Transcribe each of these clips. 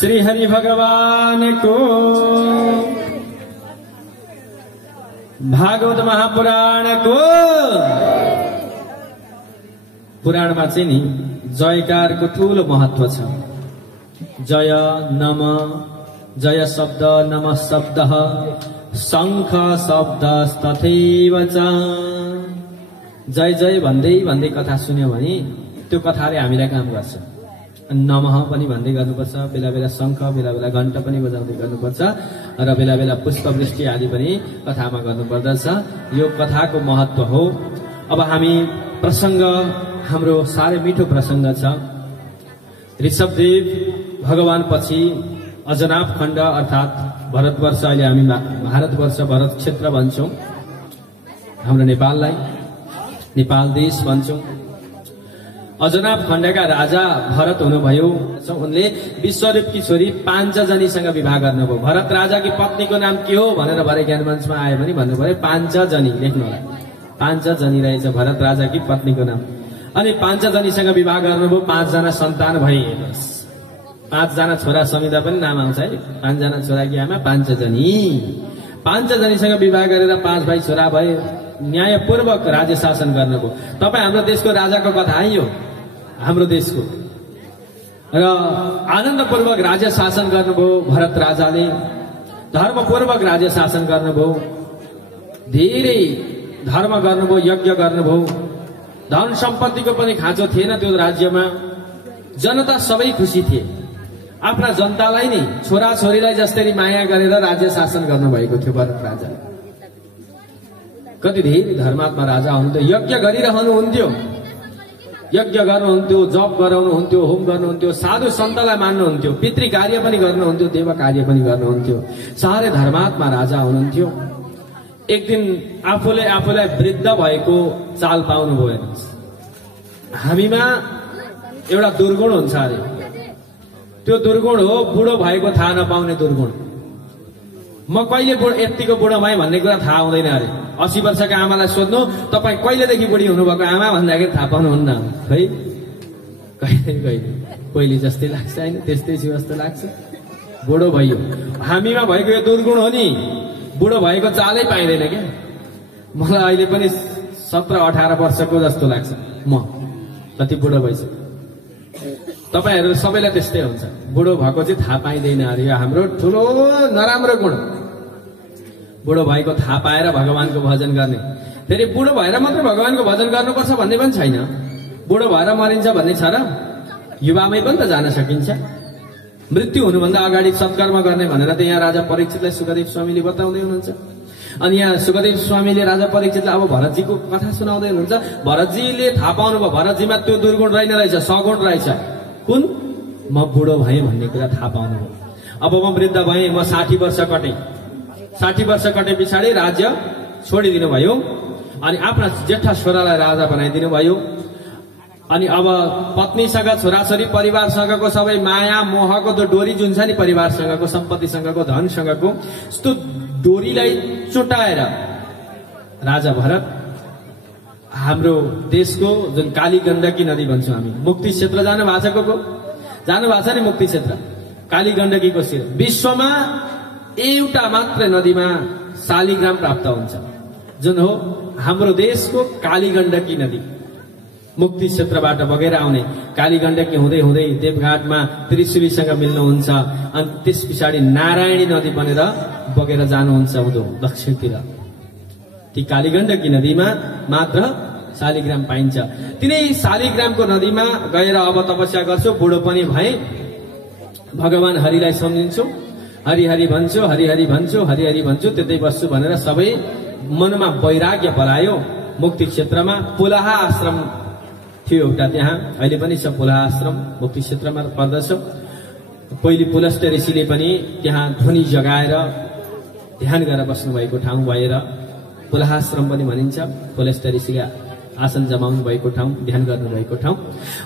श्री हरि भगवान को भागवत महापुराण को पुराणमा चाहिँ नि जयकारको ठूलो महत्व छ। जय नम, जय शब्द नम शब्द शंख शब्द तथैव च। जय जय भन्दै भन्दै कथा सुन्यो भने त्यो कथाले हामीलाई काम गर्छ। नमः पनि भन्दै गर्नुपर्छ, बेला बेला शंख, बेला बेला घण्ट पनि बजाउँदै गर्नुपर्छ र बेला बेला पुष्पवृष्टि आदि पनि कथामा गर्नुपर्दछ। यो कथाको महत्व हो। अब हामी प्रसंग, हाम्रो साह्रै मिठो प्रसंग छ। ऋषभदेव भगवान पछि अजनाभ खण्ड अर्थात भारतवर्ष, अहिले हामी भारतवर्ष भरत क्षेत्र भन्छौं, हाम्रो नेपाललाई नेपाल देश भन्छौं। अजनाभ खण्डका राजा भरत हुनुभयो। उनले विश्वरूपकी छोरी पाञ्चजनीसँग विवाह गर्नुभयो। भरत राजाकी पत्नीको नाम के हो भनेर भरे ज्ञान मञ्चमा आयो भने भन्नुभयो पाञ्चजनी। लेख्नु होला, पाञ्चजनी रहेछ भरत राजाकी पत्नीको नाम। अनि पाञ्चजनीसँग विवाह गर्नुभयो। 5 जना सन्तान भए। 5 जना छोरा समिदा पनि नाम आउँछ है। 5 जना छोराकी आमा पाञ्चजनी। पाञ्चजनीसँग विवाह गरेर 5 भाइ छोरा भए। न्यायपूर्वक राज्य शासन गर्नुभयो। तपाई हाम्रो देशको राजाको कथा आइयो, हाम्रो देशको। र आनन्दपूर्वक राज्य शासन गर्नुभयो भरत राजाले। धर्मपूर्वक राज्य शासन गर्नुभयो। धेरै धर्म गर्नुभयो, यज्ञ गर्नुभयो। धन सम्पत्तिको पनि खाँचो थिएन त्यो राज्यमा। जनता सबै खुसी थिए। आफ्ना जनतालाई नै छोराछोरीलाई जसरी माया गरेर राज्य शासन गर्नुभएको थियो भरत राजाले। कति धेरै धर्मात्मा राजा हुनुहुन्थ्यो। यज्ञ गरिरहनुहुन्थ्यो, यज्ञ गर्नुहुन्थ्यो, जप गराउनुहुन्थ्यो, होम गर्नुहुन्थ्यो, साधु सन्तलाई मान्नुहुन्थ्यो, पितृ कार्य पनि गर्नुहुन्थ्यो, देव कार्य पनि गर्नुहुन्थ्यो। साह्रै धर्मात्मा राजा हुनुहुन्थ्यो। एक दिन आफूलाई वृद्ध भएको चाल पाउनु भएन। हामीमा एउटा दुर्गुण हुन्छ अरे, त्यो दुर्गुण हो बुढो भएको थाहा नपाउने दुर्गुण। म कहिले यतिको बुढो भएँ भन्ने कुरा थाहा हुँदैन अरे। 80 वर्षका आमालाई सोध्नु तपाईँ कहिलेदेखि बुढी हुनुभएको आमा भन्दाखेरि थाहा पाउनुहुन्न है। कहिले जस्तै लाग्छ होइन, त्यस्तै छु जस्तो लाग्छ। बुढो भयो, हामीमा भएको यो दुर्गुण हो नि। बुढो भएको चालै पाइँदैन क्या। मलाई अहिले पनि 17-18 वर्षको जस्तो लाग्छ। म कति बुढो भइसक्यो। तपाईहरू सबैलाई त्यस्तै हुन्छ। बुढो भएको चाहिँ थाहा पाइँदैन अरे। यो हाम्रो ठुलो नराम्रो गुण। बुढो भएको थाहा पाएर भगवानको भजन गर्ने। फेरि बुढो भएर मात्रै भगवानको भजन गर्नुपर्छ भन्ने पनि छैन। बुढो भएर मरिन्छ भन्ने छ र? युवामै पनि त जान सकिन्छ। मृत्यु हुनुभन्दा अगाडि सत्कर्म गर्ने भनेर त यहाँ राजा परीक्षितलाई सुखदेव स्वामीले बताउँदै हुनुहुन्छ। अनि यहाँ सुखदेव स्वामीले राजा परीक्षितलाई अब भरतजीको कथा सुनाउँदै हुनुहुन्छ। भरतजीले थाहा पाउनुभयो भरतजीमा त्यो दुर्गुण रहेन रहेछ, सगुण रहेछ। कुन? म बुढो भएँ भन्ने कुरा थाहा पाउनुभयो। अब म वृद्ध भएँ, म 60 वर्ष कटेँ। 60 वर्ष कटे पछाडि राज्य छोडिदिनु भयो। अनि आफ्ना जेठा छोरालाई राजा बनाइदिनु भयो। अनि अब पत्नीसँग, छोराछोरी, परिवारसँगको सबै माया मोहको त्यो डोरी जुन छ नि, परिवारसँगको, सम्पत्तिसँगको, धनसँगको, यस्तो डोरीलाई चुटाएर राजा भरत हाम्रो देशको जुन काली गण्डकी नदी भन्छौँ हामी, मुक्ति क्षेत्र जानु भएको छ। को जानु भएको छ नि मुक्ति क्षेत्र? काली गण्डकीको शिर। विश्वमा एउटा मात्र नदीमा शालिग्राम प्राप्त हुन्छ, जुन हो हाम्रो देशको कालीगण्डकी नदी। मुक्ति क्षेत्रबाट बगेर आउने कालीगण्डकी हुँदै हुँदै देवघाटमा त्रिशुलीसँग मिल्नुहुन्छ, अनि त्यस पछाडि नारायणी नदी बनेर बगेर जानुहुन्छ उँधो दक्षिणतिर। ती कालीगण्डकी नदीमा मात्र शालिग्राम पाइन्छ। तिनै शालिग्रामको नदीमा गएर अब तपस्या गर्छु, बुढो पनि भए, भगवान हरिलाई सम्झिन्छु, हरिहरि भन्छु, हरिहरि भन्छु, हरिहरि भन्छु, त्यतै बस्छु भनेर सबै मनमा वैराग्य पलायो। मुक्ति क्षेत्रमा पुलाहा आश्रम थियो एउटा, त्यहाँ अहिले पनि छ पुलाहा आश्रम, मुक्ति क्षेत्रमा पर्दछ। पहिले पुलस्त्य ऋषिले पनि त्यहाँ ध्वनि जगाएर ध्यान गरेर बस्नु भएको ठाउँ भएर पुलाहा आश्रम पनि भनिन्छ। पुलस्त्य ऋषिका आसन जमाउनु भएको ठाउँ, ध्यान गर्नुभएको ठाउँ।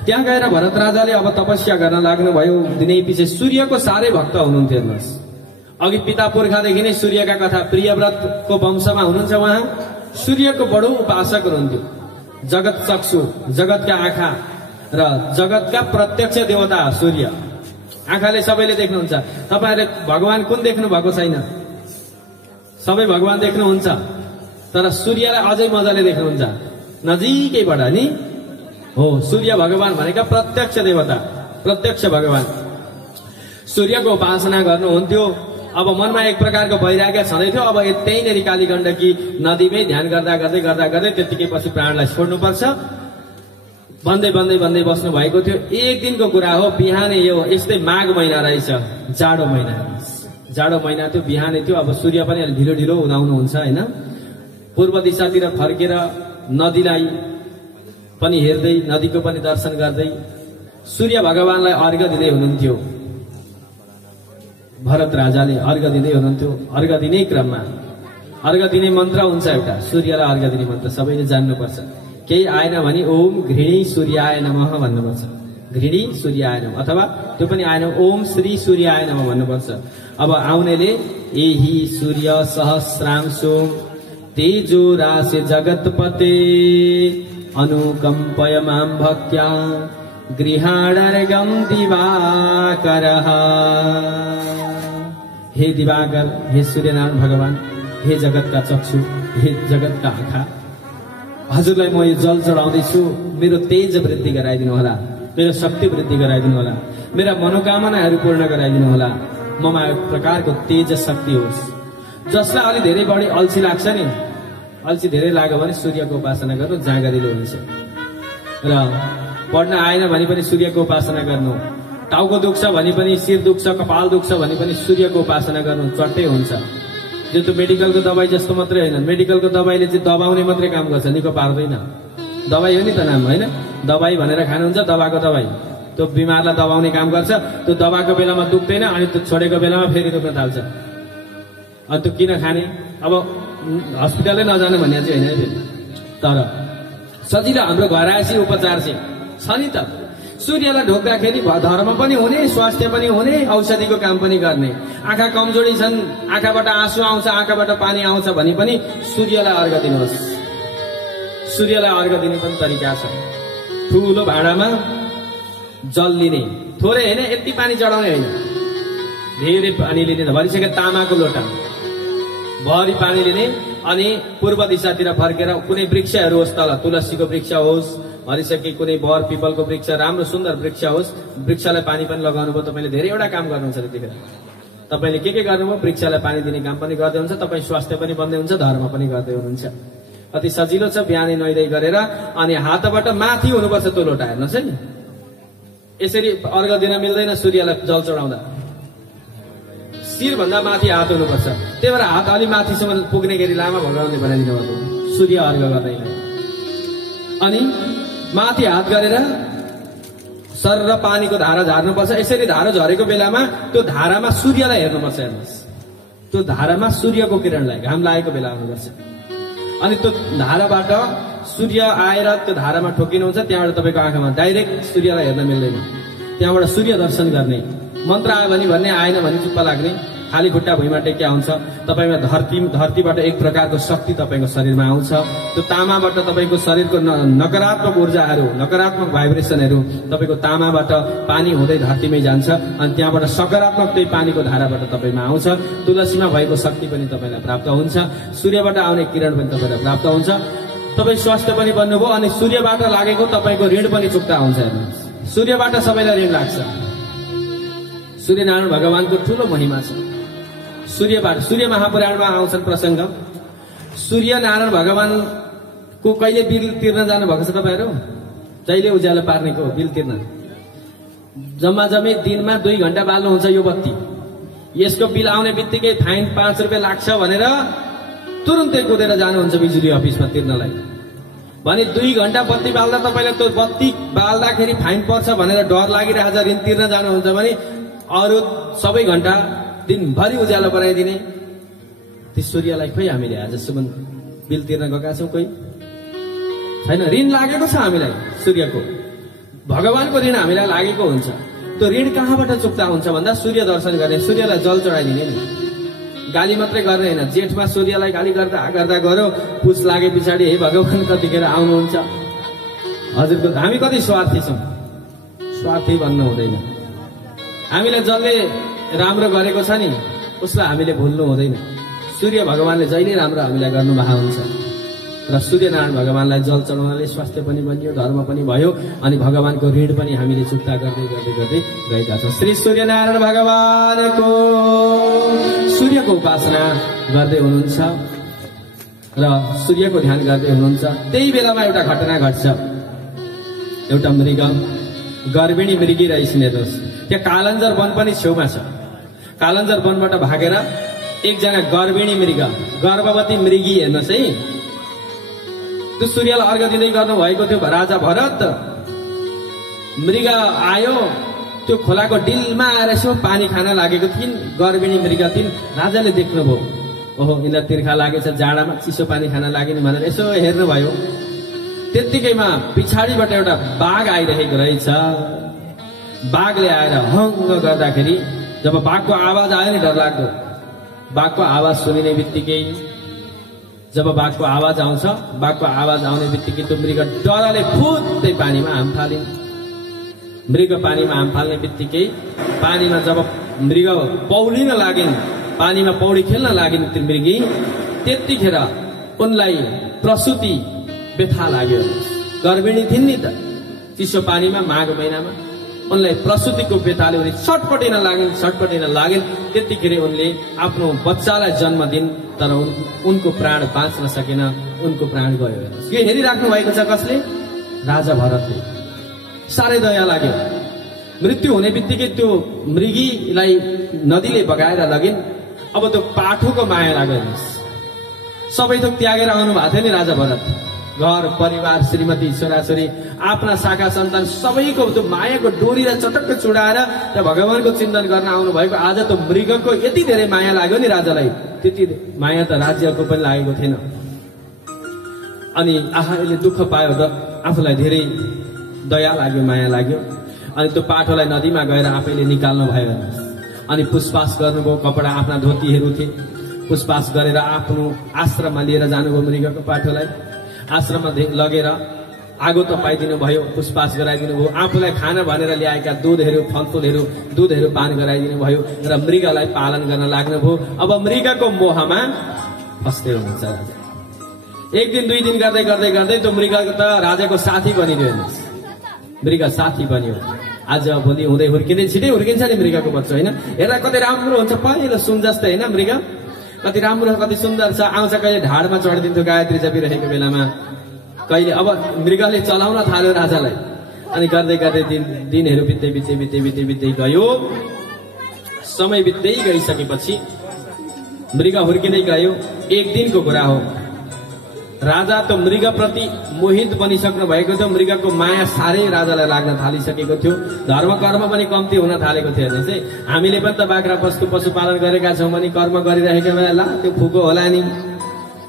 त्यहाँ गएर भरत राजाले अब तपस्या गर्न लाग्नुभयो। दिनै पछि सूर्यको साह्रै भक्त हुनुहुन्थ्यो। हेर्नुहोस्, अघि पिता पुर्खादेखि नै सूर्यका कथा, प्रियव्रतको वंशमा हुनुहुन्छ उहाँ। सूर्यको बडो उपासक हुनुहुन्थ्यो। जगत चक्षु, जगतका आँखा र जगतका प्रत्यक्ष देवता सूर्य। आँखाले सबैले देख्नुहुन्छ। तपाईहरुले भगवान कुन देख्नु भएको छैन? सबै भगवान देख्नुहुन्छ, तर सूर्यलाई अझै मजाले देख्नुहुन्छ नजिकैबाट नि। हो, सूर्य भगवान भनेका प्रत्यक्ष देवता, प्रत्यक्ष भगवान। सूर्यको उपासना गर्नुहुन्थ्यो। अब मनमा एक प्रकारको वैराग्य छँदै थियो। अब त्यहीँनेरि कालीगण्डकी नदीमै ध्यान गर्दा गर्दै गर्दा गर्दै त्यतिकै पछि प्राणलाई छोड्नुपर्छ भन्दै भन्दै भन्दै बस्नु भएको थियो। एक दिनको कुरा हो, बिहानै यो यस्तै माघ महिना रहेछ, जाडो महिना, जाडो महिना थियो, बिहानै थियो। अब सूर्य पनि अलि ढिलो ढिलो उदाउनुहुन्छ होइन। पूर्व दिशातिर फर्केर नदीलाई पनि हेर्दै, नदीको पनि दर्शन गर्दै सूर्य भगवानलाई अर्घ्य दिँदै हुनुहुन्थ्यो। भरत राजाले अर्घ्य दिँदै हुनुहुन्थ्यो। अर्घ्य दिने क्रममा अर्घ्य दिने मन्त्र हुन्छ एउटा, सूर्यलाई अर्घ्य दिने मन्त्र सबैले जान्नुपर्छ। केही आएन भने ओम घृणी सूर्याय नमः भन्नुपर्छ। घृणी सूर्याय नमः, अथवा त्यो पनि आएन ओम श्री सूर्याय नमः भन्नुपर्छ। अब आउनेले एहि सूर्य सहस्रांशो तेजो राशि जगतपते अनुकम्पय मां भक्त्या गृहाणर्गं दिवाकरः। हे दिवाकर, हे सूर्यनारायण भगवान, हे जगतका चक्षु, हे जगतका आँखा, हजुरलाई म यो जल चढाउँदैछु। मेरो तेज वृद्धि गराइदिनु होला, मेरो शक्ति वृद्धि गराइदिनु होला, मेरा मनोकामनाहरू पूर्ण गराइदिनु होला। ममा एक प्रकारको तेज शक्ति होस्। जसलाई अलि धेरै बढी अल्छी लाग्छ नि, अल्छी धेरै लाग्यो भने सूर्यको उपासना गर्नु, जाँगरिलो हुन्छ। र पढ्न आएन भने पनि सूर्यको उपासना गर्नु। टाउको दुख्छ भने पनि, शिर दुख्छ, कपाल दुख्छ भने पनि सूर्यको उपासना गर्नु, चट्टै हुन्छ। यो त मेडिकलको दबाई जस्तो मात्रै होइन। मेडिकलको दबाईले चाहिँ दबाउने मात्रै काम गर्छ, निको पार्दैन। दबाई हो नि त नाम, होइन? दबाई भनेर खानुहुन्छ, दबाको दबाई। त्यो बिमारलाई दबाउने काम गर्छ। त्यो दबाको बेलामा दुख्दैन, अनि त्यो छोडेको बेलामा फेरि दुख्न थाल्छ। अनि त्यो किन खाने? अब हस्पिटलै नजानु भन्ने चाहिँ होइन है। तर सजिलो हाम्रो घर आएपछि उपचार चाहिँ छ नि त। सूर्यलाई ढोक्दाखेरि धर्म पनि हुने, स्वास्थ्य पनि हुने, औषधिको काम पनि गर्ने। आँखा कमजोरी छन्, आँखाबाट आँसु आउँछ, आँखाबाट पानी आउँछ भने पनि सूर्यलाई अर्घ दिनुहोस्। सूर्यलाई अर्घ दिने पनि तरिका छ। ठुलो भाँडामा जल लिने, थोरै होइन, यति पानी चढाउने होइन, धेरै पानी लिने। भरिसक्यो तामाको लोटा भरि पानी लिने, अनि पूर्व दिशातिर फर्केर कुनै वृक्षहरू होस्, तल तुलसीको वृक्ष होस्, भरिसके कुनै बर पिपलको वृक्ष, राम्रो सुन्दर वृक्ष होस्, वृक्षलाई पानी पनि लगाउनु भयो। तपाईँले धेरैवटा काम गर्नुहुन्छ त्यतिखेर। तपाईँले के गर्नुभयो? वृक्षलाई पानी दिने काम पनि गर्दै हुन्छ, तपाईँ स्वास्थ्य पनि बन्दै हुन्छ, धर्म पनि गर्दै हुनुहुन्छ। अति सजिलो छ। बिहानै नुहाइदै गरेर अनि हातबाट माथि हुनुपर्छ त्यो लोटा। हेर्नुहोस् है, यसरी अर्घ दिन मिल्दैन सूर्यलाई जल चढाउँदा। शिरभन्दा माथि हात हुनुपर्छ। त्यही भएर हात अलि माथिसम्म पुग्ने गरी लामा भगवानले बनाइदिनु भएको सूर्य अर्घ गर्दैन। अनि माथि हात गरेर सर र पानीको धारा झार्नुपर्छ। यसरी धारा झरेको बेलामा त्यो धारामा सूर्यलाई हेर्नुपर्छ। हेर्नुहोस्, त्यो धारामा सूर्यको किरणलाई, घाम लागेको बेला हुनुपर्छ। अनि त्यो धाराबाट सूर्य आएर त्यो धारामा ठोकिनुहुन्छ। त्यहाँबाट तपाईँको आँखामा डाइरेक्ट सूर्यलाई हेर्न मिल्दैन। त्यहाँबाट सूर्य दर्शन गर्ने। मन्त्र आयो भने भन्ने, आएन भने चुप्प लाग्ने, खाली खुट्टा भुइँमा टेक्या हुन्छ, तपाईमा धरतीबाट एक प्रकारको शक्ति तपाईको शरीरमा आउँछ। त्यो तामाबाट तपाईको शरीरको नकारात्मक ऊर्जाहरू, नकारात्मक भाइब्रेसनहरू तपाईको तामाबाट पानी हुँदै धरतीमै जान्छ अनि त्यहाँबाट सकारात्मक त्यही पानीको धाराबाट तपाईमा आउँछ। तुलसीमा भएको शक्ति पनि तपाईलाई प्राप्त हुन्छ, सूर्यबाट आउने किरण पनि तपाईलाई प्राप्त हुन्छ। तपाई स्वस्थ पनि बन्नुभयो अनि सूर्यबाट लागेको तपाईको ऋण पनि चुक्ता हुन्छ। सूर्यबाट सबैलाई ऋण लाग्छ। सूर्यनारायण भगवानको ठूलो महिमा छ। सूर्य महापुराणमा आउँछन् प्रसंग। सूर्यनारायण भगवानको कहिले बिल तिर्न जानु भएको छ तपाईहरु? जहिले उज्यालो पार्नेको बिल तिर्न। जम्मा जम्मी दिनमा 2 घण्टा बाल्नुहुन्छ यो बत्ती। यसको बिल आउने बित्तिकै फाइन 5 रुपैयाँ लाग्छ भनेर तुरुन्तै कुदेर जानुहुन्छ बिजुली अफिसमा तिर्नलाई। भने 2 घण्टा बत्ती बाल्दा तपाईलाई त्यो बत्ती बाल्दाखेरि फाइन पर्छ भनेर डर लागिरहेछ, ऋण तिर्न जानुहुन्छ भने अरु सबै घण्टा दिनभरि उज्यालो बनाइदिने ती सूर्यलाई खोइ हामीले आजसम्म बिल तिर्न गएका छौं? कोही छैन। ऋण लागेको छ हामीलाई सूर्यको, भगवानको ऋण हामीलाई लागेको हुन्छ। त्यो ऋण कहाँबाट चुक्ता हुन्छ भन्दा सूर्य दर्शन गर्ने, सूर्यलाई जल चढाइदिने नि। गाली मात्रै गर्ने होइन, जेठमा सूर्यलाई गाली गर्दा गर्दा गयो, पुस लागे पछाडि हे भगवान कतिखेर आउनुहुन्छ। हजुरको हामी कति स्वार्थी छौं, स्वार्थी भन्नु हुँदैन। हामीले जसले राम्रो गरेको छ नि उसलाई हामीले भुल्नु हुँदैन। सूर्य भगवानले जहिले राम्रो हामीलाई गर्नुभएको हुन्छ र सूर्यनारायण भगवानलाई जल चढाउनाले स्वास्थ्य पनि बनियो, धर्म पनि भयो अनि भगवानको ऋण पनि हामीले चुक्ता गर्दै गर्दै गर्दै गएका छौं। श्री सूर्यनारायण भगवानको सूर्यको उपासना गर्दै हुनुहुन्छ र सूर्यको ध्यान गर्दै हुनुहुन्छ। त्यही बेलामा एउटा घटना घट्छ। एउटा मृग, गर्भिणी मृगी रहेछन्। हेर्नुहोस्, त्यहाँ कालन्जर वन पनि छेउमा छ। कालन्जर वनबाट भागेर एकजना गर्भिणी मृग, गर्भवती मृगी, हेर्नुहोस् है, त्यो सूर्यलाई अर्घ दिँदै गर्नु भएको थियो राजा भरत। मृग आयो, त्यो खोलाको डिलमा आएर यसो पानी खान लागेको थिइन्। गर्भिणी मृग थिइन्। राजाले देख्नुभयो, ओहो यिनलाई तिर्खा लागेछ, जाडामा चिसो पानी खान लाग्यो भनेर यसो हेर्नुभयो। त्यतिकैमा पछाडिबाट एउटा बाघ आइरहेको रहेछ। बाघले आएर हङ्ग गर्दाखेरि जब बाघको आवाज आयो नि, डरलाग्दो बाघको आवाज सुनिने बित्तिकै, जब बाघको आवाज आउँछ, बाघको आवाज आउने बित्तिकै त्यो मृग डरले फुत्तै पानीमा हाम फालिन्। मृग पानीमा हाम फाल्ने बित्तिकै पानीमा जब मृग पौडिन लागिन्, पानीमा पौडी खेल्न लागिन् त्यो मृगी, त्यतिखेर उनलाई प्रसुति व्यथा लाग्यो। गर्भिणी थिइन् नि त, चिसो पानीमा माघ महिनामा उनलाई प्रसुतिको व्यथाले उनी छटपटिन लागिन्। त्यतिखेर उनले आफ्नो बच्चालाई जन्म दिन्, तर उनको प्राण बाँच्न सकेन, उनको प्राण गयो। यो हेरिराख्नु भएको छ कसले? राजा भरतले। साह्रै दया लाग्यो। मृत्यु हुने बित्तिकै त्यो मृगीलाई नदीले बगाएर लगिन्। अब त्यो पाठोको माया लाग्यो। सबै थोक त्यागेर आउनु भएको थियो नि राजा भरत। घर परिवार, श्रीमती, छोराछोरी, आफ्ना शाखा सन्तान सबैको त्यो मायाको डोरीलाई चटक्क चुडाएर त्यो भगवानको चिन्तन गर्न आउनु भएको। आज त्यो मृगको यति धेरै माया लाग्यो नि राजालाई, त्यति माया त राज्यको पनि लागेको थिएन। अनि आफूले दुःख पायो त आफूलाई धेरै दया लाग्यो, माया लाग्यो। अनि त्यो पाठोलाई नदीमा गएर आफैले निकाल्नु भयो। अनि पुष्पास गर्नुभयो। कपडा आफ्ना धोतीहरू थिए, पुष्पास गरेर आफ्नो आश्रममा लिएर जानुभयो मृगको पाठोलाई। आश्रममा लगेर आगो त पाइदिनु भयो, पुष्पास गराइदिनु भयो। आफूलाई खाना भनेर ल्याएका दुधहरू पान गराइदिनु भयो र मृगलाई पालन गर्न लाग्नुभयो। अब मृगको मोहमा फस्दै हुनुहुन्छ राजा। 1 दिन 2 दिन गर्दै गर्दै गर्दै त्यो मृग त राजाको साथी बनिदियो। मृग साथी बन्यो। आज भोलि हुँदै हुर्किँदै छिटै हुर्किन्छ नि मृगको बच्चा, होइन? हेर्दा कति राम्रो हुन्छ, पहिलो सुन जस्तै, होइन? मृग कति राम्रो, कति सुन्दर छ। आउँछ कहिले ढाडमा चढिदिन्थ्यो गायत्री जपिरहेको बेलामा, कहिले अब मृगले चलाउन थाल्यो राजालाई। अनि गर्दै गर्दै दिनहरू बित्दै गयो। समय बित्दै गइसकेपछि मृग हुर्किँदै गयो। 1 दिनको कुरा हो। राजा त मृगप्रति मोहित बनिसक्नु भएको थियो। मृगको माया साह्रै राजालाई लाग्न थालिसकेको थियो। धर्म कर्म पनि कम्ती हुन थालेको थियो। हेर्नुहोस् है, हामीले पनि त बाख्रा पशुपालन गरेका छौँ भने कर्म गरिरहेको बेला ला त्यो फुको होला नि,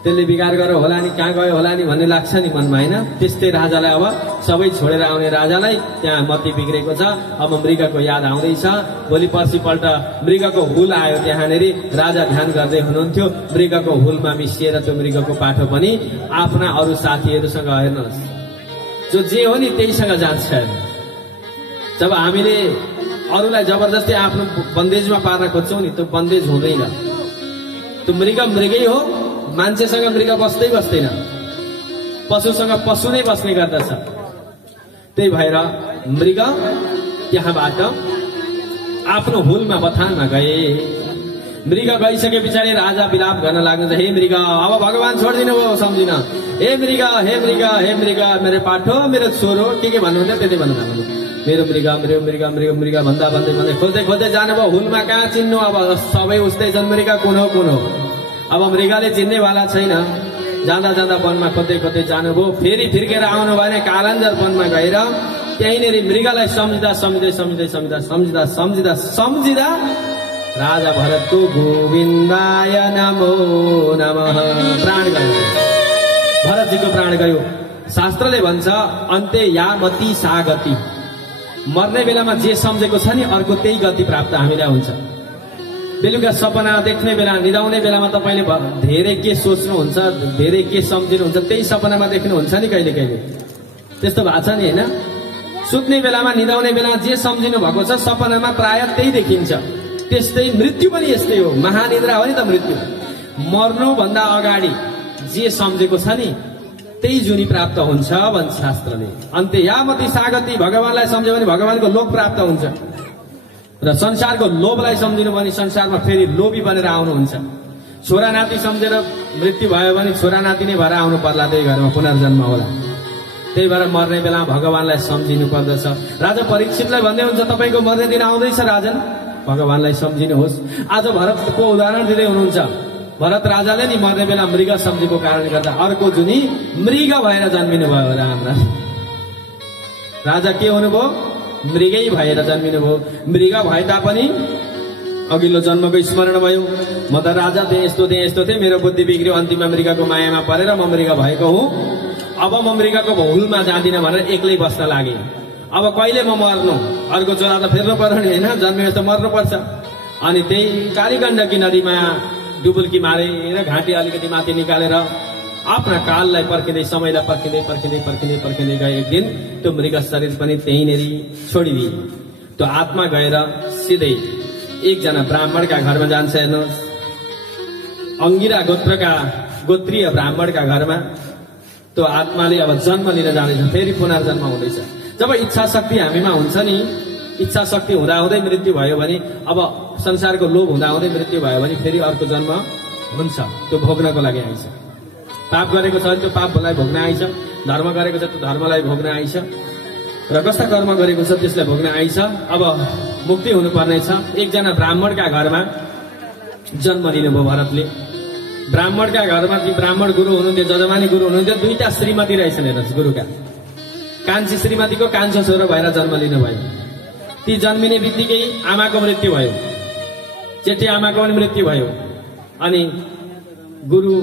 त्यसले बिगार गरेर होला नि, कहाँ गयो होला नि भन्ने लाग्छ नि मनमा, होइन? त्यस्तै राजालाई अब सबै छोडेर आउने राजालाई त्यहाँ मती बिग्रेको छ। अब मृगको याद आउँदैछ। भोलि पर्सिपल्ट मृगको हुल आयो त्यहाँनेरि। राजा ध्यान गर्दै हुनुहुन्थ्यो। मृगको हुलमा मिसिएर त्यो मृगको पाठो पनि आफ्ना अरू साथीहरूसँग, हेर्नुहोस्, जो जे हो नि त्यहीसँग जान्छ। जब हामीले अरूलाई जबरजस्ती आफ्नो बन्देजमा पार्न खोज्छौँ नि, त्यो बन्देज हुँदैन। त्यो मृग मृगै हो, मान्छेसँग मृग बस्दै बस्दैन, पशुसँग पशु नै बस्ने गर्दछ। त्यही भएर मृग त्यहाँबाट आफ्नो हुलमा बथानमा गए। मृग गइसके पछाडि राजा विलाप गर्न लाग्नु, हे मृग अब भगवान छोडिदिनु भयो सम्झिन, हे मृग हे मृग हे मृग, मेरो पाठो मेरो छोरो के भन्नुहुन्थ्यो त्यति भन्नु थाल्नु, मेरो मृग मेरो मृग मृग मृग भन्दा भन्दै भन्दै खोज्दै खोज्दै जानुभयो। हुलमा कहाँ चिन्नु, अब सबै उस्तै छन्, मृग कुन हो कुन हो। अब मृगले चिन्नेवाला छैन। जाँदा जाँदा वनमा खोज्दै खोज्दै जानुभयो। फेरि फिर्केर आउनु भने कालान्जर वनमा गएर त्यहीँनिर मृगलाई सम्झिँदा सम्झिँदै सम्झिँदै सम्झिँदा सम्झिँदा सम्झिँदा सम्झिँदा राजा भरतको गोविन्दाय नमो नमः प्राण गयो। भरतजीको प्राण गयो। शास्त्रले भन्छ अन्त्य यामति सा गति, मर्ने बेलामा जे सम्झेको छ नि अर्को त्यही गति प्राप्त हामीलाई हुन्छ। बेलुका सपना देख्ने बेला, निदाउने बेलामा तपाईँले धेरै के सोच्नुहुन्छ, धेरै के सम्झिनुहुन्छ, त्यही सपनामा देख्नुहुन्छ नि कहिले कहिले। त्यस्तो भएको छ नि, होइन? सुत्ने बेलामा, निदाउने बेलामा जे सम्झिनु भएको छ सपनामा प्राय त्यही देखिन्छ। त्यस्तै मृत्यु पनि यस्तै हो। महानिद्रा हो नि त मृत्यु। मर्नुभन्दा अगाडि जे सम्झेको छ नि त्यही जुनी प्राप्त हुन्छ भन्छ शास्त्रले। अन्त्य यामति सागति, भगवानलाई सम्झ्यो भने भगवानको लोभ प्राप्त हुन्छ, र संसारको लोभलाई सम्झिनु भने संसारमा फेरि लोभी बनेर आउनुहुन्छ। छोरा नाति सम्झेर मृत्यु भयो भने छोरा नाति नै भएर आउनु पर्ला, त्यही घरमा पुनर्जन्म होला। त्यही भएर मर्ने बेलामा भगवानलाई सम्झिनु पर्दछ। राजा परीक्षितलाई भन्दै हुन्छ तपाईँको मर्ने दिन आउँदैछ राजन, भगवानलाई सम्झिनुहोस्। आज भरतको उदाहरण दिँदै हुनुहुन्छ। भरत राजाले नि मर्ने बेला मृग सम्झेको कारणले गर्दा अर्को जुनी मृग भएर जन्मिनु भयो। राम्रा राजा के हुनुभयो? मृगै भएर जन्मिनु भयो। मृग भए तापनि अघिल्लो जन्मको स्मरण भयो। म त राजा थिएँ, यस्तो थिएँ यस्तो थिएँ, मेरो बुद्धि बिग्रियो, अन्तिममा मृगको मायामा परेर म मृग भएको हुँ। अब म मृगको हुलमा जाँदिनँ भनेर एक्लै बस्न लागेँ। अब कहिले म मर्नु, अर्को छोरा त फेर्नु पर्यो नि, होइन? जन्मेपछि त मर्नु पर्छ। अनि त्यही कालीगण्डकी नदीमा डुबुल्की मारेर घाँटी अलिकति माथि निकालेर आफ्ना काललाई पर्खिँदै, समयलाई पर्खिँदै पर्खिँदै पर्खिँदै पर्खिँदै गए। एक दिन त्यो मृग शरीर पनि त्यहीँनेरि छोडिदिए। त्यो आत्मा गएर सिधै एकजना ब्राह्मणका घरमा जान्छ। हेर्नुहोस्, अंगिरा गोत्रका गोत्रीय ब्राह्मणका घरमा त्यो आत्माले अब जन्म लिन जाँदैछ, फेरि पुनर्जन्म हुँदैछ। जब इच्छा शक्ति हामीमा हुन्छ नि, इच्छा शक्ति हुँदाहुँदै मृत्यु भयो भने, अब संसारको लोभ हुँदाहुँदै मृत्यु भयो भने फेरि अर्को जन्म हुन्छ। त्यो भोग्नको लागि आइछ। पाप गरेको छ त्यो पापलाई भोग्न आइछ, धर्म गरेको छ त्यो धर्मलाई भोग्न आइछ, र कस्ता कर्म गरेको छ त्यसलाई भोग्न आइछ। अब मुक्ति हुनुपर्ने छ। एकजना ब्राह्मणका घरमा जन्म लिनुभयो भरतले। ब्राह्मणका घरमा ती ब्राह्मण गुरु हुनुहुन्थ्यो, जजमानी गुरु हुनुहुन्थ्यो। दुईटा श्रीमती रहेछन् हेर्नुहोस् गुरुका। कान्छी श्रीमतीको कान्छो छोरो भएर जन्म लिनुभयो। ती जन्मिने बित्तिकै आमाको मृत्यु भयो, जेठी आमाको पनि मृत्यु भयो। अनि गुरु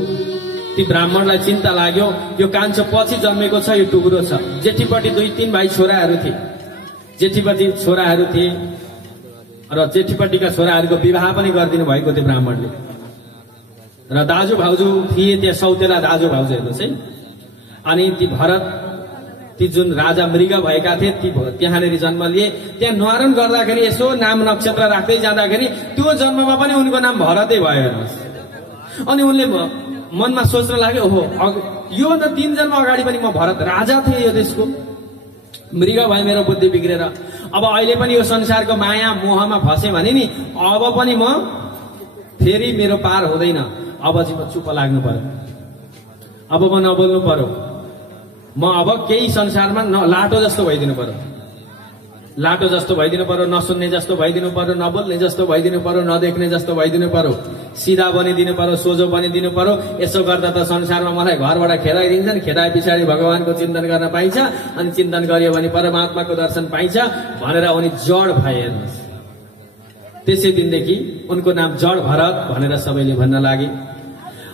ती ब्राह्मणलाई चिन्ता लाग्यो, यो कान्छो पछि जन्मेको छ, यो टुक्रो छ। जेठीपट्टि 2-3 भाइ छोराहरू थिए, जेठीपट्टि छोराहरू थिए, र जेठीपट्टिका छोराहरूको विवाह पनि गरिदिनु भएको थियो ब्राह्मणले। र दाजु भाउजू थिए त्यहाँ, सौतेला दाजु भाउजू हेर्नुहोस् है। अनि ती भरत, ती जुन राजा मृग भएका थिए, ती त्यहाँनिर जन्म लिए। त्यहाँ न्वारण गर्दाखेरि यसो नाम नक्षत्र राख्दै जाँदाखेरि त्यो जन्ममा पनि उनको नाम भरतै भयो हेर्नुहोस्। अनि उनले मनमा सोच्न लाग्यो, ओहो योभन्दा 3 जन्म अगाडि पनि म भरत राजा थिएँ यो देशको, मृग भए मेरो बुद्धि बिग्रेर। अब अहिले पनि यो संसारको माया मोहमा फसेँ भने नि अब पनि म फेरि मेरो पार हुँदैन। अब चाहिँ म चुप लाग्नु पर्यो, अब म नबोल्नु पर्यो, म अब केही संसारमा लाटो जस्तो भइदिनु पर्यो, लाटो जस्तो भइदिनु पर्यो, नसुन्ने जस्तो भइदिनु पर्यो, नबोल्ने जस्तो भइदिनु पर्यो, नदेख्ने जस्तो भइदिनु पर्यो, सिधा बनिदिनु पर्यो, सोझो बनिदिनु पर्यो। यसो गर्दा त संसारमा मलाई घरबाट खेदाइदिन्छन्, खेदाए पछाडि भगवानको चिन्तन गर्न पाइन्छ, अनि चिन्तन गरियो भने परमात्माको दर्शन पाइन्छ भनेर उनी जड भए। हेर्नुहोस्, त्यसै दिनदेखि उनको नाम जड भरत भनेर सबैले भन्न लागे।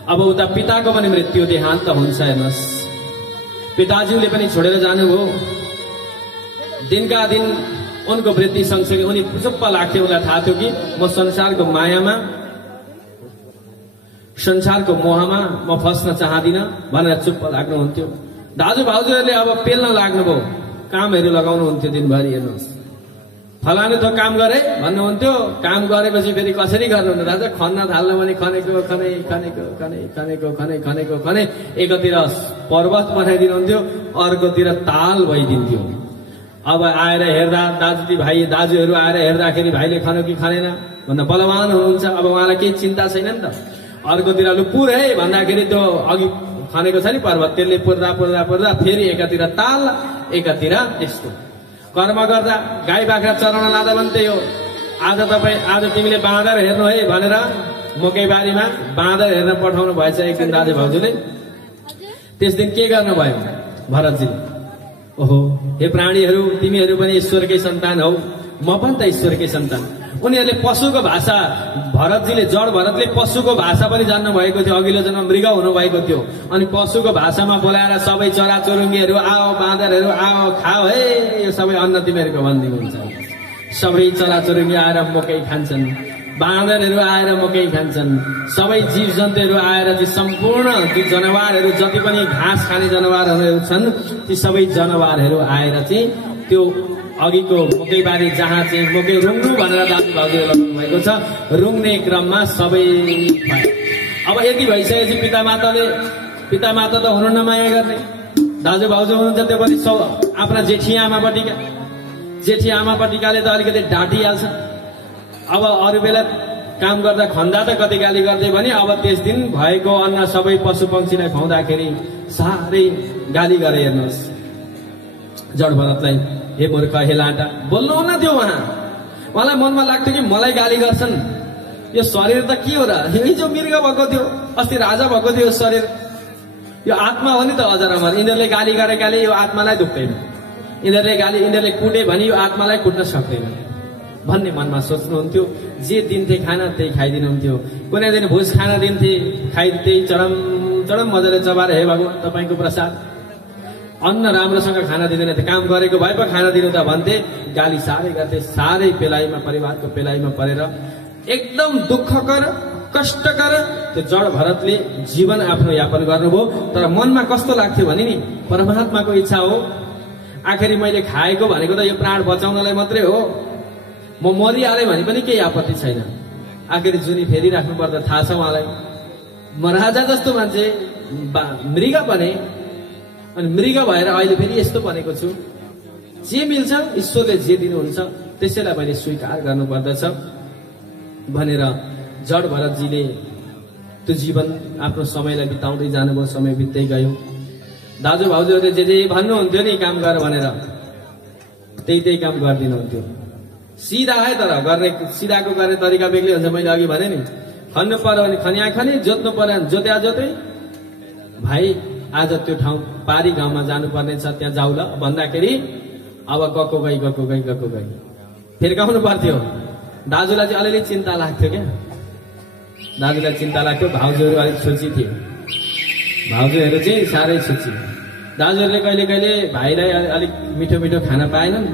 अब उता पिताको पनि मृत्यु देहान्त हुन्छ हेर्नुहोस्। पिताज्यूले पनि छोडेर जानुभयो। दिनका दिन उनको वृत्ति सँगसँगै उनी चुप्प लाग्थे। उनलाई थाहा थियो कि म संसारको मायामा संसारको मोहमा म फस्न चाहदिन भनेर चुप्प लाग्नुहुन्थ्यो। दाजु भाउजूहरूले अब पेल्न लाग्नुभयो, कामहरू लगाउनुहुन्थ्यो दिनभरि। हेर्नुहोस्, फलानु त काम गरे भन्नुहुन्थ्यो। काम गरेपछि फेरि कसरी गर्नुहुन्थ्यो दाजु? खन्न थाल्नु भने खनेको खने खनेको खने खनेको खने खनेको खने एकतिर पर्वत बनाइदिनुहुन्थ्यो, अर्कोतिर ताल भइदिन्थ्यो। अब आएर हेर्दा दाजुहरू आएर हेर्दाखेरि भाइले खानु कि खानेन भन्न बलवान हुनुहुन्छ। अब उहाँलाई केही चिन्ता छैन नि त। अर्कोतिर लु पुर है भन्दाखेरि त्यो अघि खनेको छ नि पर्वत, त्यसले पुर्दा पुर्दा पुर्दा फेरि एकातिर ताल एकातिर त्यस्तो कर्म गर्दा। गाई बाख्रा चराउन लाँदा पनि त्यही हो। आज तिमीले बाँदर हेर्नु है भनेर मकैबारीमा बाँदर हेर्न पठाउनु भएछ एक दिन दाजु भाउजूले। त्यस दिन के गर्नुभयो भरतजीले? ओहो, हे प्राणीहरू, तिमीहरू पनि ईश्वरकै सन्तान हौ, म पनि त ईश्वरकै सन्तान। उनीहरूले पशुको भाषा, भरतजीले जड भरतले पशुको भाषा पनि जान्नु भएको थियो। अघिल्लो जन्म मृग हुनुभएको थियो। अनि पशुको भाषामा बोलाएर सबै चराचुरुङ्गीहरू आओ, बाँदरहरू आओ, खाओ है, यो सबै अन्न तिमीहरूको भनिदिनुहुन्छ। सबै चराचुरुङ्गी आएर मकै खान्छन्, बाँदरहरू आएर मकै खान्छन्, सबै जीव जन्तुहरू आएर ती सम्पूर्ण ती जनावरहरू जति पनि घाँस खाने जनावरहरू छन् ती सबै जनावरहरू आएर चाहिँ त्यो अघिको मकैबारी जहाँ चाहिँ मकै रुङ्गु भनेर दाजु भाउजूले लगाउनु भएको छ, रुङ्ने क्रममा सबै भयो। अब यति भइसकेपछि पितामाता त हुनुहुन्न माया गर्ने, दाजु भाउजू हुनुहुन्छ त्यो पनि आफ्ना जेठी आमापट्टिकाले त अलिकति डाँटिहाल्छ। अब अरू बेला काम गर्दा खन्दा त कति गाली गर्दै भने अब त्यस दिन भएको अन्न सबै पशु पक्षीलाई खुवाउँदाखेरि साह्रै गाली गरे। हेर्नुहोस् जड भरतलाई, हे मूर्ख, हे लाटा, बोल्नुहुन्न थियो। उहाँलाई मनमा लाग्थ्यो कि मलाई गाली गर्छन्, यो शरीर त के हो र? हिजो मृग भएको थियो, अस्ति राजा भएको थियो शरीर, यो आत्मा हो नि त अजर अमर। यिनीहरूले गाली गरेकाले यो आत्मालाई दुख्दैन, यिनीहरूले कुटे भने यो आत्मालाई कुट्न सक्दैन भन्ने मनमा सोच्नुहुन्थ्यो। जे दिन्थे खाना त्यही खाइदिनुहुन्थ्यो। कुनै दिन भुस खाना दिन्थे, त्यही चरम चरम मजाले चबाएर, हे भगवान तपाईँको प्रसाद। अन्न राम्रोसँग खाना दिँदैन थियो, काम गरेको भए पो खाना दिनु त भन्थे। गाली साह्रै गर्थे, साह्रै पेलाइमा, परिवारको पेलाइमा परेर एकदम दुःखकर कष्टकर त्यो जड भरतले जीवन आफ्नो यापन गर्नुभयो। तर मनमा कस्तो लाग्थ्यो भने नि, परमात्माको इच्छा हो, आखिरी मैले खाएको भनेको त यो प्राण बचाउनलाई मात्रै हो, म मरिहालेँ भने पनि केही आपत्ति छैन। आखिरी जुनी फेरिराख्नु पर्दा थाहा छ उहाँलाई। म राजा जस्तो मान्छे मृग बने, अनि मृग भएर अहिले फेरि यस्तो बनेको छु। जे मिल्छ ईश्वरले जे दिनुहुन्छ त्यसैलाई मैले स्वीकार गर्नुपर्दछ भनेर जड भरतजीले त्यो जीवन आफ्नो समयलाई बिताउँदै जानुभयो। समय बित्दै गयो। दाजु भाउजूहरूले जे भन्नुहुन्थ्यो नि काम गर भनेर त्यही काम गरिदिनुहुन्थ्यो। सिधा है, तर सिधाको गर्ने तरिका बेग्लै हुन्छ। मैले अघि भने नि, खन्नु पर्यो भने खनिया खने, जोत्नु पर्यो भने जोते। भाइ आज त्यो ठाउँ पारी गाउँमा जानुपर्ने छ, त्यहाँ जाऊ ल भन्दाखेरि अब गएको गई फेरि गाउनु पर्थ्यो। दाजुलाई चाहिँ अलिअलि चिन्ता लाग्थ्यो क्या, भाउजूहरू अलिक छुच्ची थिए, भाउजूहरू चाहिँ साह्रै छुच्ची। दाजुहरूले कहिले कहिले भाइलाई अलिक मिठो मिठो खाना पाएनन्,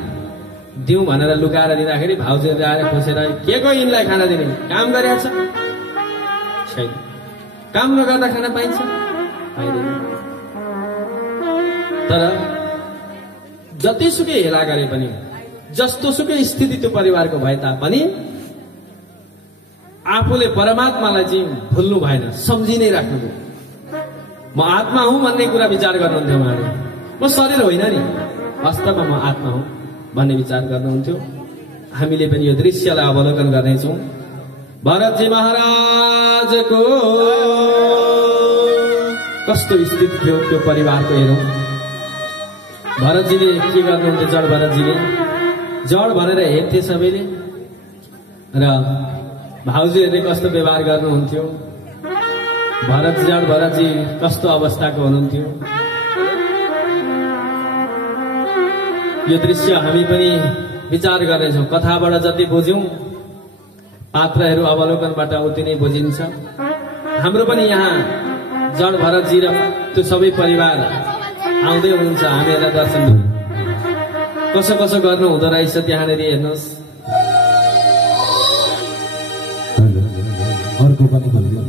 दिउँ भनेर लुकाएर दिँदाखेरि भाउजूहरूले आएर खोसेर के को यिनलाई खाना दिने, काम गरिरहेको छ छैन, काम नगर्दा खाना पाइन्छ पाइँदैन। तर जतिसुकै हेला गरे पनि, जस्तोसुकै स्थिति त्यो परिवारको भए तापनि आफूले परमात्मालाई चाहिँ भुल्नु भएन, सम्झि नै राख्नुभयो। म आत्मा हुँ भन्ने कुरा विचार गर्नुहुन्थ्यो उहाँले। म शरीर होइन नि, वास्तवमा म आत्मा हुँ भन्ने विचार गर्नुहुन्थ्यो। हामीले पनि यो दृश्यलाई अवलोकन गर्नेछौँ। भरतजी महाराजको कस्तो स्थिति थियो त्यो परिवारको हेरौँ। भरतजीले के गर्नुहुन्थ्यो? जड भरतजीले जड भनेर हेर्थे सबैले, र भाउजूहरूले कस्तो व्यवहार गर्नुहुन्थ्यो। जड भरतजी कस्तो अवस्थाको हुनुहुन्थ्यो। यो दृश्य हामी पनि विचार गर्नेछौँ। कथाबाट जति बुझ्यौँ, पात्रहरू अवलोकनबाट उति नै बुझिन्छ। हाम्रो पनि यहाँ जड भरतजी र त्यो सबै परिवार आउँदै हुनुहुन्छ हामीहरूलाई दर्शन कसो कसो गर्नु हुँदो रहेछ त्यहाँनिर हेर्नुहोस्। अर्को पनि खोल्नु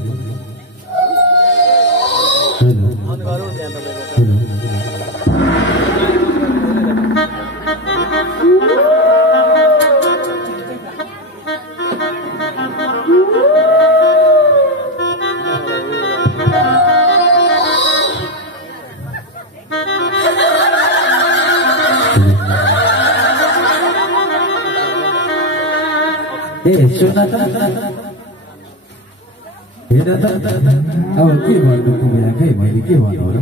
सुन अब के भन्नु तिमीलाई खै मैले के भन्नु र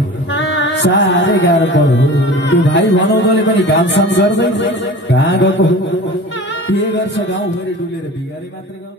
साह्रै गाह्रो पर्यो त्यो भाइ भनाउँदोले पनि घामसाम गर्दै कहाँ गएको के गर्छ गाउँ फेरि डुलेर भिगारी मात्रै